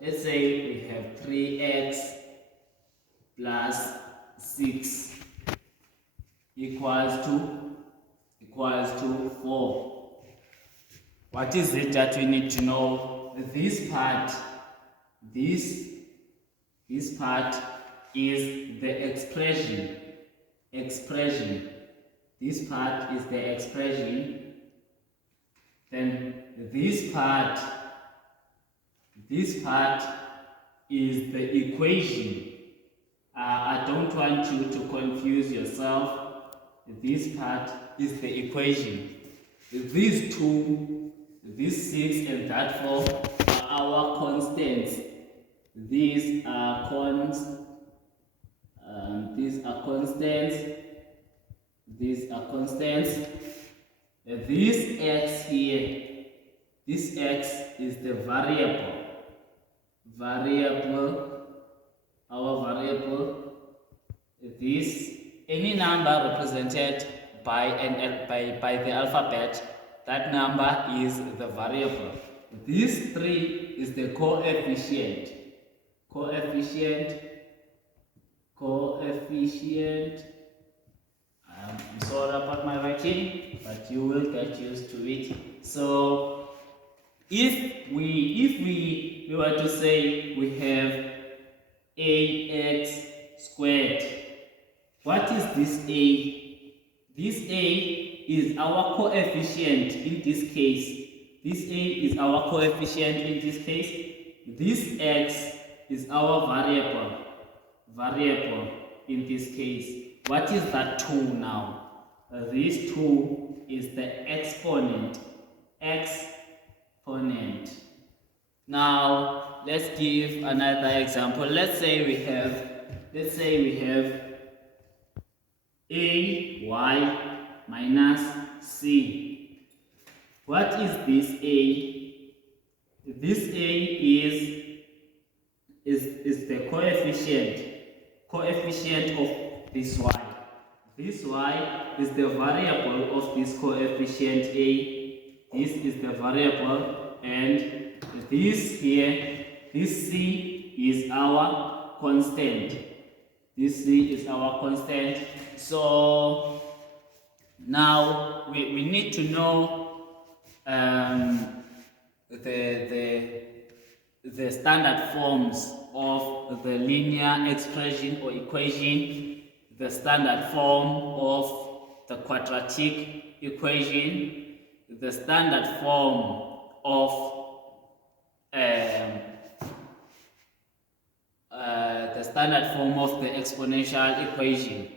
let's say we have 3x plus 6 equals to 4. What is it that we need to know? This part is the expression. This part is the expression. Then this part is the equation. I don't want you to confuse yourself. This part is the equation. These two, this 6 and that 4 are our constants. These are constants. This x here, this x is the variable. Our variable. This, any number represented by the alphabet, that number is the variable. This 3 is the coefficient. I'm sorry about my writing, but you will get used to it. So if we were to say we have ax squared, what is this a? This a is our coefficient in this case. This a is our coefficient in this case. This x is our variable in this case. What is that 2 now? This 2 is the exponent. Now let's give another example. Let's say we have ay minus c. What is this a? This a is the coefficient of this y. This y is the variable of this coefficient a. This is the variable, and this here, this c is our constant. This c is our constant. So now we need to know the standard forms of the linear expression or equation, the standard form of the quadratic equation, the standard form of the exponential equation.